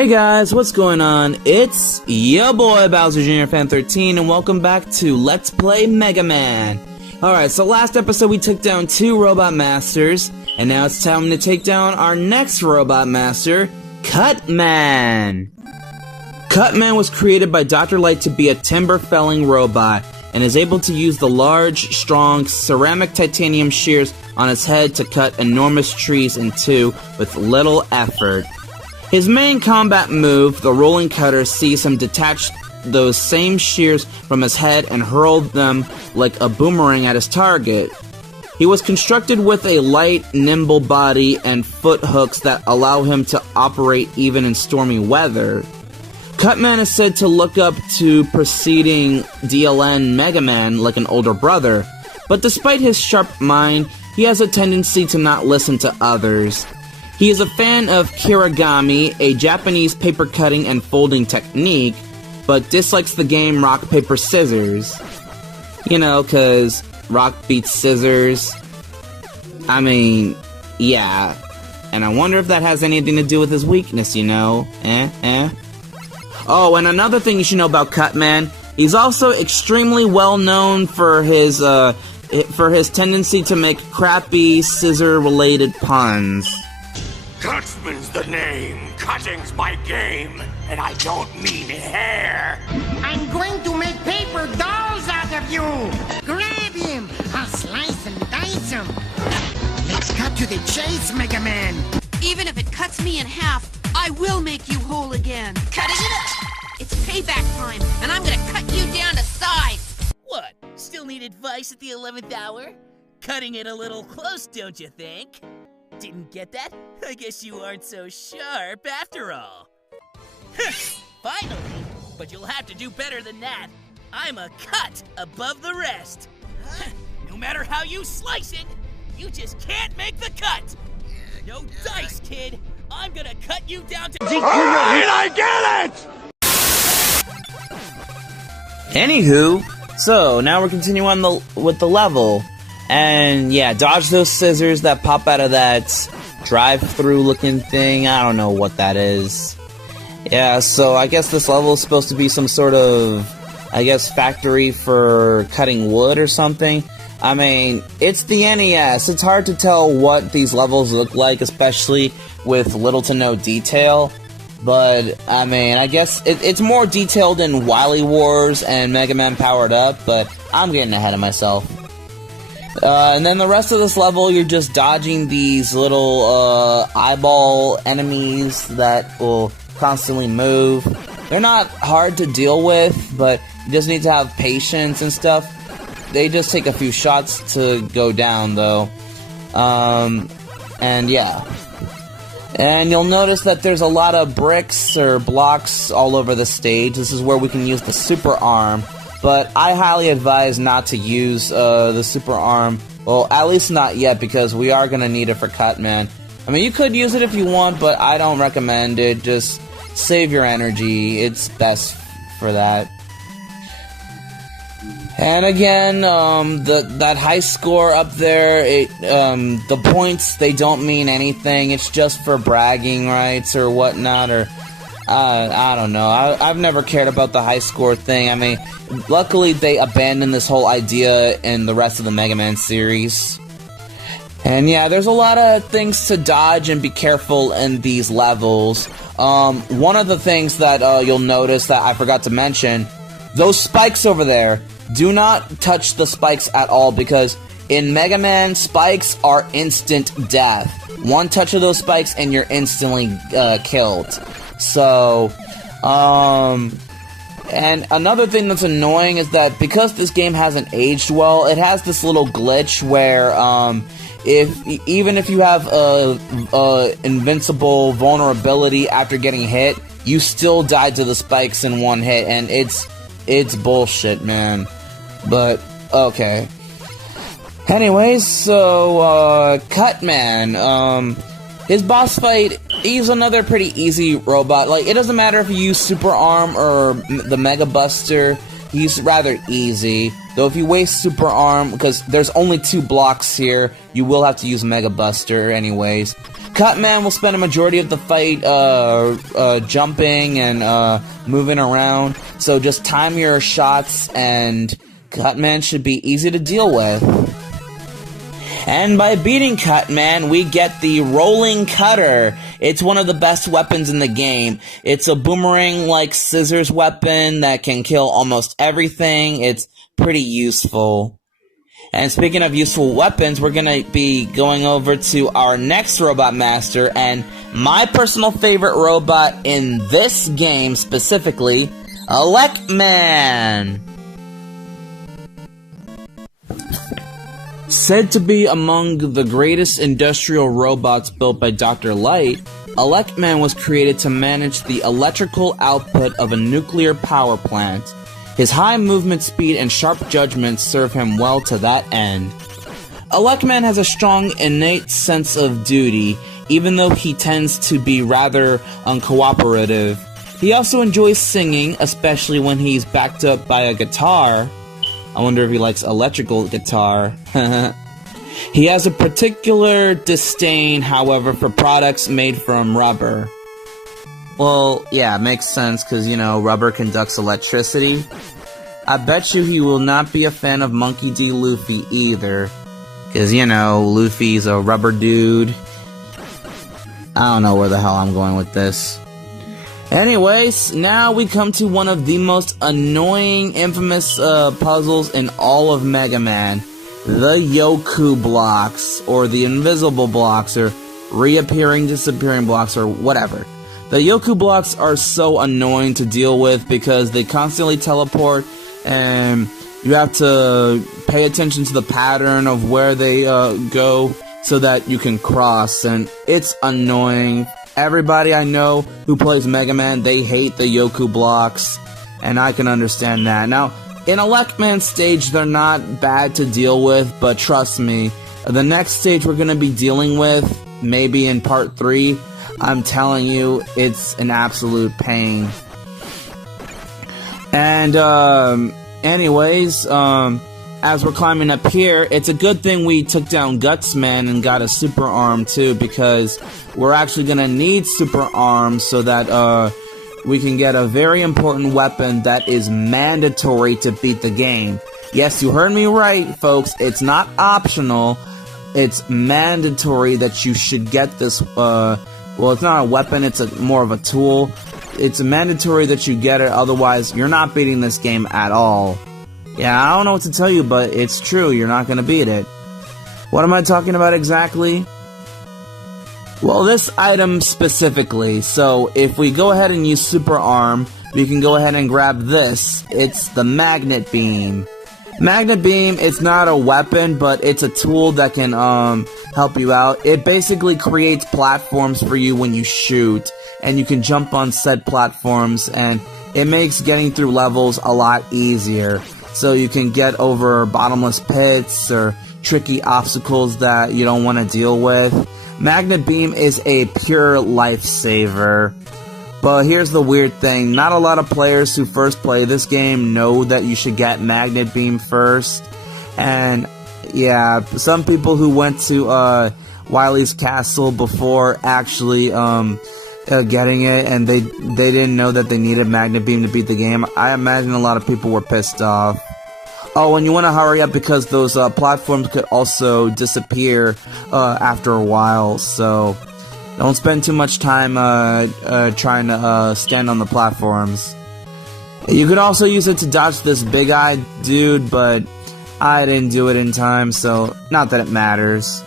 Hey guys, what's going on? It's your boy Bowser Jr. Fan 13 and welcome back to Let's Play Mega Man. Alright, so last episode we took down 2 Robot Masters, and now it's time to take down our next Robot Master, Cutman. Cutman was created by Dr. Light to be a timber-felling robot, and is able to use the large, strong, ceramic titanium shears on his head to cut enormous trees in two with little effort. His main combat move, the rolling cutter, sees him detach those same shears from his head and hurl them like a boomerang at his target. He was constructed with a light, nimble body and foot hooks that allow him to operate even in stormy weather. Cutman is said to look up to preceding DLN Mega Man like an older brother, but despite his sharp mind, he has a tendency to not listen to others. He is a fan of kirigami, a Japanese paper cutting and folding technique, but dislikes the game rock, paper, scissors. You know, 'cause rock beats scissors. I mean, yeah. And I wonder if that has anything to do with his weakness, you know? Oh, and another thing you should know about Cutman, he's also extremely well known for his tendency to make crappy scissor-related puns. Cutman's the name, cutting's my game, and I don't mean hair. I'm going to make paper dolls out of you! Grab him! I'll slice and dice him! Let's cut to the chase, Mega Man! Even if it cuts me in half, I will make you whole again. Cutting it up! It's payback time, and I'm gonna cut you down to size! What? Still need advice at the 11th hour? Cutting it a little close, don't you think? Didn't get that? I guess you aren't so sharp after all. Finally! But you'll have to do better than that. I'm a cut above the rest. No matter how you slice it, you just can't make the cut. No dice, kid. I'm gonna cut you down to... Alright, I get it! Anywho, so now we're continuing with the level. And yeah, dodge those scissors that pop out of that drive-through looking thing. I don't know what that is. Yeah, so I guess this level is supposed to be some sort of, factory for cutting wood or something. I mean, it's the NES. It's hard to tell what these levels look like, especially with little to no detail. But, I mean, I guess it's more detailed in Wily Wars and Mega Man Powered Up, but I'm getting ahead of myself. And then the rest of this level, you're just dodging these little eyeball enemies that will constantly move. They're not hard to deal with, but you just need to have patience and stuff. They just take a few shots to go down, though. And yeah. And you'll notice that there's a lot of bricks or blocks all over the stage. This is where we can use the super arm. But I highly advise not to use the super arm. Well, at least not yet, because we are going to need it for Cutman. I mean, you could use it if you want, but I don't recommend it. Just save your energy. It's best for that. And again, that high score up there, the points, they don't mean anything. It's just for bragging rights or whatnot, or... I don't know. I've never cared about the high score thing. I mean, luckily they abandoned this whole idea in the rest of the Mega Man series. And yeah, there's a lot of things to dodge and be careful in these levels. One of the things that you'll notice that I forgot to mention, those spikes over there, do not touch the spikes at all, because in Mega Man, spikes are instant death. One touch of those spikes and you're instantly killed. So, and another thing that's annoying is that because this game hasn't aged well, it has this little glitch where, even if you have invincible vulnerability after getting hit, you still die to the spikes in one hit, and it's bullshit, man. But, okay. Anyways, so, Cutman, his boss fight, he's another pretty easy robot. Like, it doesn't matter if you use Super Arm or the Mega Buster, he's rather easy. Though if you waste Super Arm, because there's only 2 blocks here, you will have to use Mega Buster anyways. Cutman will spend a majority of the fight jumping and moving around, so just time your shots and Cutman should be easy to deal with. And by beating Cutman, we get the Rolling Cutter. It's one of the best weapons in the game. It's a boomerang-like scissors weapon that can kill almost everything. It's pretty useful. And speaking of useful weapons, we're gonna be going over to our next Robot Master, and my personal favorite robot in this game specifically, Electman! Said to be among the greatest industrial robots built by Dr. Light, Electman was created to manage the electrical output of a nuclear power plant. His high movement speed and sharp judgment serve him well to that end. Electman has a strong innate sense of duty, even though he tends to be rather uncooperative. He also enjoys singing, especially when he's backed up by a guitar. I wonder if he likes electrical guitar. He has a particular disdain, however, for products made from rubber. Well, yeah, it makes sense, because, you know, rubber conducts electricity. I bet you he will not be a fan of Monkey D. Luffy either. Because, you know, Luffy's a rubber dude. I don't know where the hell I'm going with this. Anyways, now we come to one of the most annoying, infamous puzzles in all of Mega Man. The Yoku blocks, or the invisible blocks, or reappearing, disappearing blocks, or whatever. The Yoku blocks are so annoying to deal with because they constantly teleport, and you have to pay attention to the pattern of where they go so that you can cross, and it's annoying. Everybody I know who plays Mega Man, they hate the Yoku blocks, and I can understand that. Now, in Electman's stage, they're not bad to deal with, but trust me, the next stage we're going to be dealing with, maybe in part 3, I'm telling you, it's an absolute pain. And, anyways, as we're climbing up here, it's a good thing we took down Gutsman and got a super arm too, because we're actually gonna need super arms so that we can get a very important weapon that is mandatory to beat the game. Yes, you heard me right, folks. It's not optional. It's mandatory that you should get this. Well, it's not a weapon. It's more of a tool. It's mandatory that you get it. Otherwise, you're not beating this game at all. Yeah, I don't know what to tell you, but it's true. You're not going to beat it. What am I talking about exactly? Well, this item specifically. So, if we go ahead and use Super Arm, we can go ahead and grab this. It's the Magnet Beam. Magnet Beam, it's not a weapon, but it's a tool that can help you out. It basically creates platforms for you when you shoot, and you can jump on said platforms, and it makes getting through levels a lot easier. So you can get over bottomless pits or tricky obstacles that you don't want to deal with. Magnet Beam is a pure lifesaver. But here's the weird thing. Not a lot of players who first play this game know that you should get Magnet Beam first. And yeah, some people who went to Wily's Castle before actually getting it, and they didn't know that they needed Magnet Beam to beat the game. I imagine a lot of people were pissed off. Oh, and you want to hurry up because those platforms could also disappear after a while, so don't spend too much time trying to stand on the platforms. You could also use it to dodge this big-eyed dude, but I didn't do it in time, so not that it matters.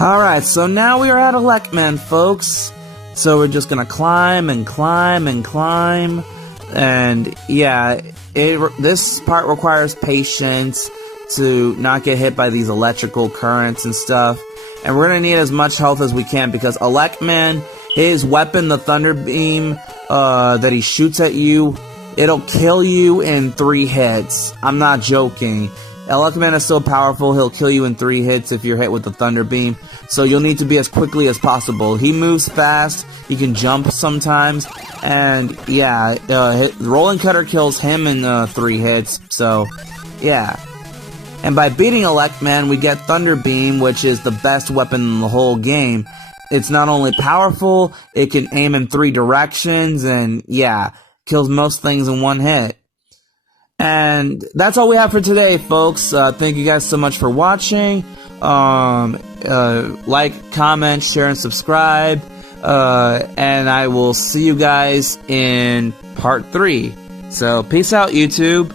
Alright, so now we are at Electman, folks. So we're just gonna climb and climb and climb. And yeah, this part requires patience to not get hit by these electrical currents and stuff. And we're gonna need as much health as we can because Electman, his weapon, the Thunder Beam that he shoots at you, it'll kill you in 3 hits. I'm not joking. Electman is so powerful, he'll kill you in 3 hits if you're hit with the Thunder Beam. So you'll need to be as quickly as possible. He moves fast, he can jump sometimes, and yeah, Rolling Cutter kills him in 3 hits, so yeah. And by beating Electman, we get Thunder Beam, which is the best weapon in the whole game. It's not only powerful, it can aim in 3 directions, and yeah, kills most things in 1 hit. And that's all we have for today, folks. Thank you guys so much for watching. Like, comment, share, and subscribe. And I will see you guys in part 3. So, peace out, YouTube.